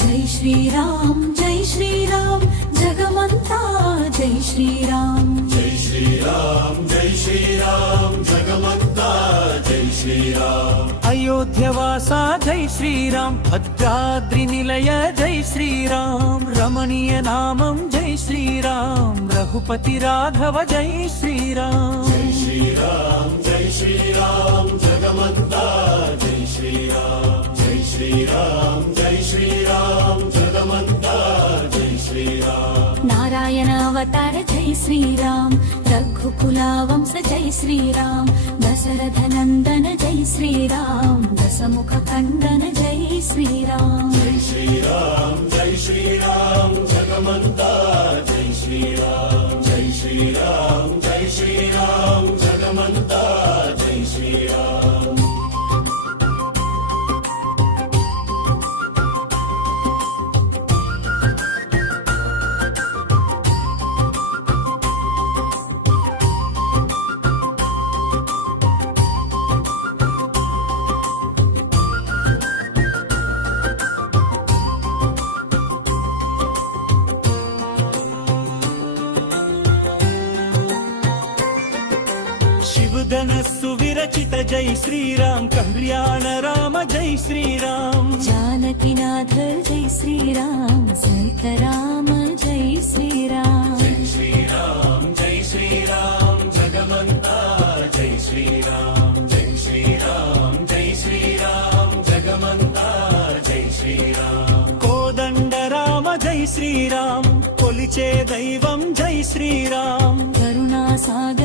జై శ్రీరామ్ జై శ్రీరామ్ జగమంతా జై శ్రీరామ్ జై శ్రీరామ్ జై శ్రీరామ్ జగమంతా జై శ్రీరామ్ అయోధ్యవాసా జై శ్రీరామ్ భద్రాద్రి నిలయ జై శ్రీరామ్ రమణీయ నామం జై శ్రీరామ్ రఘుపతి రాఘవ జై శ్రీరామ్ జై శ్రీరామ్ జై శ్రీరామ్ జగమంతా జై శ్రీరామ్ జై శ్రీరామ్ జై శ్రీరామ్ జగమంతా జై శ్రీరామ్ నారాయణ అవతార జై శ్రీరామ్ రఘుకుల వంశ జై శ్రీరామ్ దశరథ నందన జై శ్రీరామ్ దశముఖ ఖండన జై శ్రీరామ్ జై శ్రీరామ్ జై శ్రీరామ్ జగమంతా జై శ్రీరామ్ జై శ్రీరామ్ జై శ్రీరామ్ జగమంతా జై శ్రీరామ్ శివధనస్సు విరచిత జై శ్రీరామ్ కళ్యాణ రామ జై శ్రీరామ్ జానకినాథ జై శ్రీరామ్ సీతారామ జై శ్రీరామ్ జై శ్రీరామ్ జై శ్రీరామ్ జగమంతా జై శ్రీరామ్ జై శ్రీరామ్ జై శ్రీరామ్ జగమంతా జై శ్రీరామ్ కోదండ రామ జై శ్రీరామ్ కొలిచే దైవం జై శ్రీరామ్ కరుణా సాగర